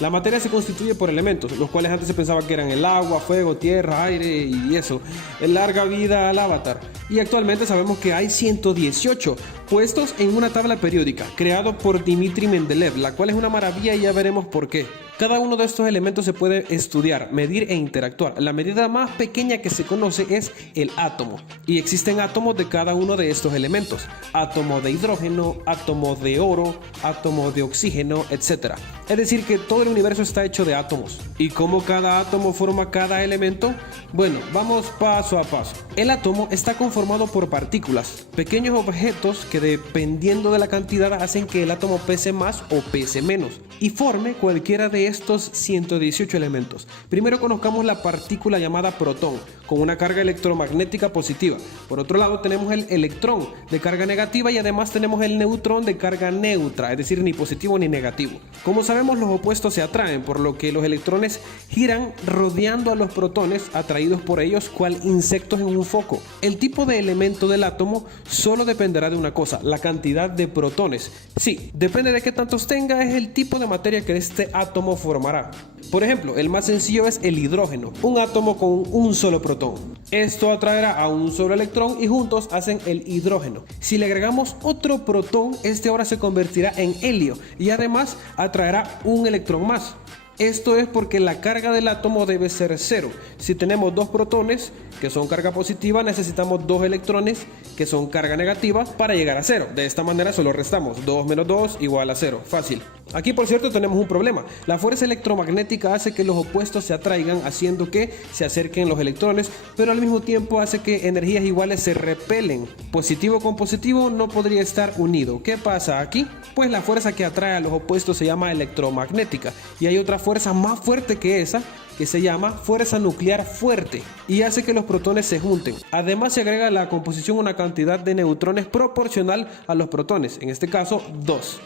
La materia se constituye por elementos, los cuales antes se pensaba que eran el agua, fuego, tierra, aire y eso. En larga vida al avatar. Y actualmente sabemos que hay 118 puestos en una tabla periódica, creado por Dmitri Mendeleev, la cual es una maravilla y ya veremos por qué. Cada uno de estos elementos se puede estudiar, medir e interactuar. La medida más pequeña que se conoce es el átomo. Y existen átomos de cada uno de estos elementos. Átomo de hidrógeno, átomo de oro, átomo de oxígeno, etc. Es decir que todo el universo está hecho de átomos. ¿Y cómo cada átomo forma cada elemento? Bueno, vamos paso a paso. El átomo está conformado por partículas, pequeños objetos que dependiendo de la cantidad hacen que el átomo pese más o pese menos y forme cualquiera de estos 118 elementos. Primero conozcamos la partícula llamada protón, con una carga electromagnética positiva. Por otro lado tenemos el electrón de carga negativa y además tenemos el neutrón de carga neutra, es decir, ni positivo ni negativo. Como sabemos, los opuestos se atraen, por lo que los electrones giran rodeando a los protones, atraídos por ellos cual insectos en un foco. El tipo de elemento del átomo solo dependerá de una cosa, la cantidad de protones. Sí, depende de qué tantos tenga, es el tipo de materia que este átomo formará. Por ejemplo, el más sencillo es el hidrógeno, un átomo con un solo protón. Esto atraerá a un solo electrón y juntos hacen el hidrógeno. Si le agregamos otro protón, este ahora se convertirá en helio y además atraerá un electrón más. Esto es porque la carga del átomo debe ser cero. Si tenemos dos protones, que son carga positiva, necesitamos dos electrones, que son carga negativa, para llegar a cero. De esta manera solo restamos 2 menos 2 igual a 0. Fácil. Aquí, por cierto, tenemos un problema. La fuerza electromagnética hace que los opuestos se atraigan, haciendo que se acerquen los electrones, pero al mismo tiempo hace que energías iguales se repelen. Positivo con positivo no podría estar unido. ¿Qué pasa aquí? Pues la fuerza que atrae a los opuestos se llama electromagnética, y hay otra fuerza más fuerte que esa, que se llama fuerza nuclear fuerte y hace que los protones se junten. Además se agrega a la composición una cantidad de neutrones proporcional a los protones, en este caso 2.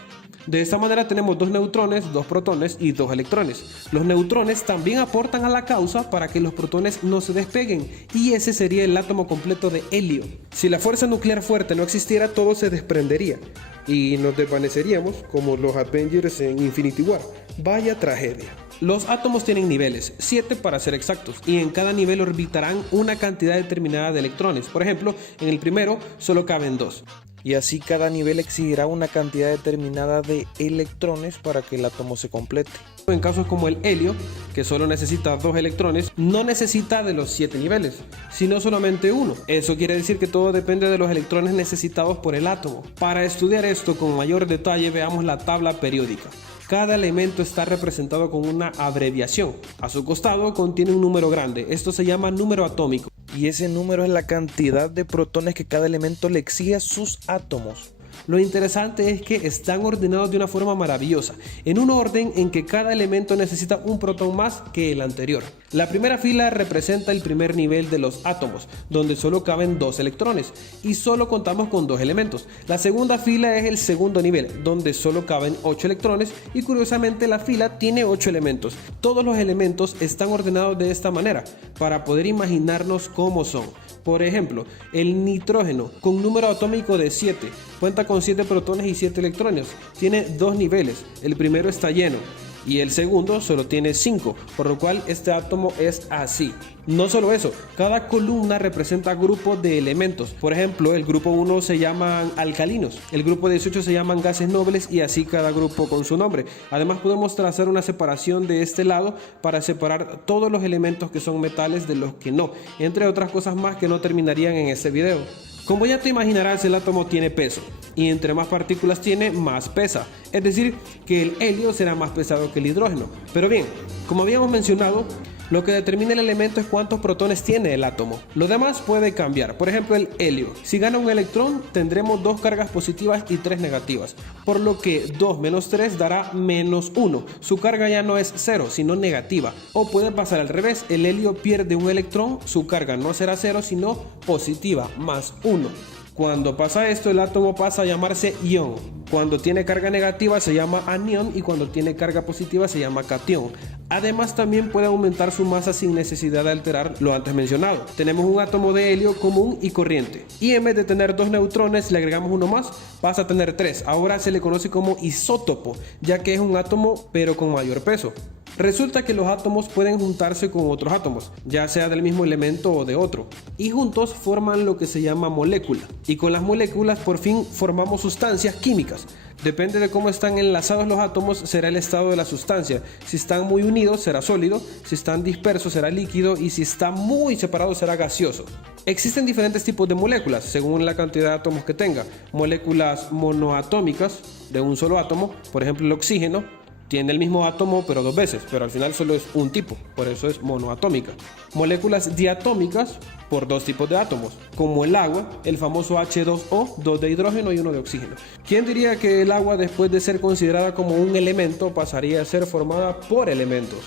De esta manera tenemos 2 neutrones, 2 protones y 2 electrones. Los neutrones también aportan a la causa para que los protones no se despeguen y ese sería el átomo completo de helio. Si la fuerza nuclear fuerte no existiera, todo se desprendería y nos desvaneceríamos como los Avengers en Infinity War. Vaya tragedia. Los átomos tienen niveles, 7 para ser exactos, y en cada nivel orbitarán una cantidad determinada de electrones. Por ejemplo, en el primero solo caben 2. Y así cada nivel exigirá una cantidad determinada de electrones para que el átomo se complete. En casos como el helio, que solo necesita 2 electrones, no necesita de los 7 niveles, sino solamente uno. Eso quiere decir que todo depende de los electrones necesitados por el átomo. Para estudiar esto con mayor detalle, veamos la tabla periódica. Cada elemento está representado con una abreviación. A su costado contiene un número grande. Esto se llama número atómico. Y ese número es la cantidad de protones que cada elemento le exige a sus átomos. Lo interesante es que están ordenados de una forma maravillosa, en un orden en que cada elemento necesita un protón más que el anterior. La primera fila representa el primer nivel de los átomos, donde solo caben 2 electrones y solo contamos con 2 elementos. La segunda fila es el segundo nivel, donde solo caben 8 electrones y curiosamente la fila tiene 8 elementos. Todos los elementos están ordenados de esta manera, para poder imaginarnos cómo son. Por ejemplo, el nitrógeno, con número atómico de 7, cuenta con 7 protones y 7 electrones. Tiene 2 niveles, el primero está lleno y el segundo solo tiene 5, por lo cual este átomo es así. No solo eso, cada columna representa grupos de elementos. Por ejemplo, el grupo 1 se llaman alcalinos, el grupo 18 se llaman gases nobles y así cada grupo con su nombre. Además podemos trazar una separación de este lado para separar todos los elementos que son metales de los que no, entre otras cosas más que no terminarían en este video. Como ya te imaginarás, el átomo tiene peso y entre más partículas tiene, más pesa. Es decir, que el helio será más pesado que el hidrógeno. Pero bien, como habíamos mencionado, lo que determina el elemento es cuántos protones tiene el átomo. Lo demás puede cambiar. Por ejemplo, el helio. Si gana un electrón, tendremos 2 cargas positivas y 3 negativas. Por lo que 2 menos 3 dará menos 1. Su carga ya no es 0, sino negativa. O puede pasar al revés. El helio pierde un electrón, su carga no será 0, sino positiva, más 1. Cuando pasa esto, el átomo pasa a llamarse ion. Cuando tiene carga negativa se llama anión y cuando tiene carga positiva se llama catión. Además, también puede aumentar su masa sin necesidad de alterar lo antes mencionado. Tenemos un átomo de helio común y corriente. Y en vez de tener 2 neutrones, le agregamos uno más, pasa a tener 3. Ahora se le conoce como isótopo, ya que es un átomo pero con mayor peso. Resulta que los átomos pueden juntarse con otros átomos, ya sea del mismo elemento o de otro, y juntos forman lo que se llama molécula. Y con las moléculas por fin formamos sustancias químicas. Depende de cómo están enlazados los átomos será el estado de la sustancia. Si están muy unidos será sólido, si están dispersos será líquido y si están muy separados será gaseoso. Existen diferentes tipos de moléculas según la cantidad de átomos que tenga. Moléculas monoatómicas de un solo átomo, por ejemplo el oxígeno, tiene el mismo átomo pero 2 veces, pero al final solo es un tipo, por eso es monoatómica. Moléculas diatómicas por 2 tipos de átomos, como el agua, el famoso H2O, 2 de hidrógeno y 1 de oxígeno. ¿Quién diría que el agua, después de ser considerada como un elemento, pasaría a ser formada por elementos?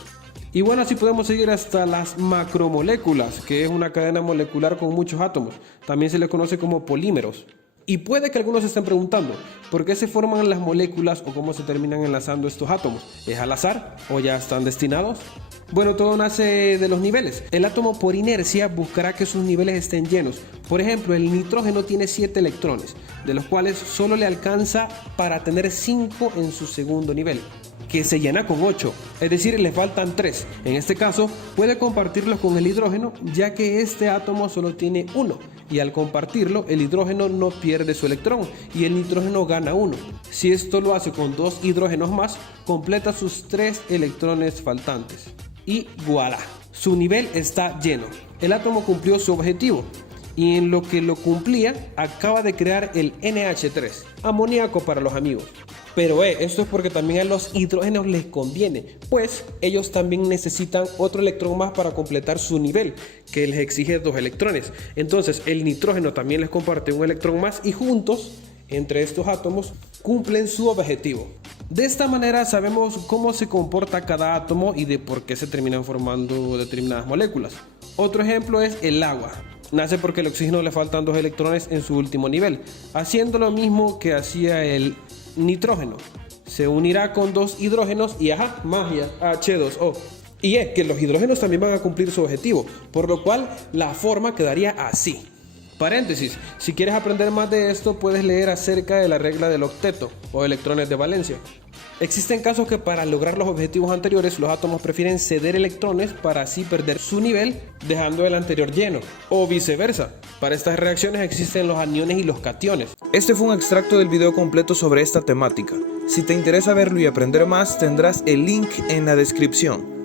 Y bueno, así podemos seguir hasta las macromoléculas, que es una cadena molecular con muchos átomos. También se les conoce como polímeros. Y puede que algunos se estén preguntando, ¿por qué se forman las moléculas o cómo se terminan enlazando estos átomos? ¿Es al azar o ya están destinados? Bueno, todo nace de los niveles. El átomo por inercia buscará que sus niveles estén llenos. Por ejemplo, el nitrógeno tiene 7 electrones, de los cuales solo le alcanza para tener 5 en su segundo nivel, que se llena con 8, es decir, le faltan 3. En este caso, puede compartirlos con el hidrógeno, ya que este átomo solo tiene 1, y al compartirlo, el hidrógeno no pierde su electrón, y el nitrógeno gana 1. Si esto lo hace con 2 hidrógenos más, completa sus 3 electrones faltantes. Y voilà, su nivel está lleno. El átomo cumplió su objetivo. Y en lo que lo cumplía, acaba de crear el NH3, amoníaco para los amigos. Pero esto es porque también a los hidrógenos les conviene, pues ellos también necesitan otro electrón más para completar su nivel, que les exige 2 electrones. Entonces el nitrógeno también les comparte un electrón más y juntos, entre estos átomos, cumplen su objetivo. De esta manera sabemos cómo se comporta cada átomo y de por qué se terminan formando determinadas moléculas. Otro ejemplo es el agua. Nace porque al oxígeno le faltan 2 electrones en su último nivel, haciendo lo mismo que hacía el nitrógeno. Se unirá con 2 hidrógenos y magia, H2O. Y es que los hidrógenos también van a cumplir su objetivo, por lo cual la forma quedaría así. Paréntesis, si quieres aprender más de esto puedes leer acerca de la regla del octeto o electrones de valencia. Existen casos que para lograr los objetivos anteriores los átomos prefieren ceder electrones para así perder su nivel dejando el anterior lleno, o viceversa. Para estas reacciones existen los aniones y los cationes. Este fue un extracto del video completo sobre esta temática. Si te interesa verlo y aprender más, tendrás el link en la descripción.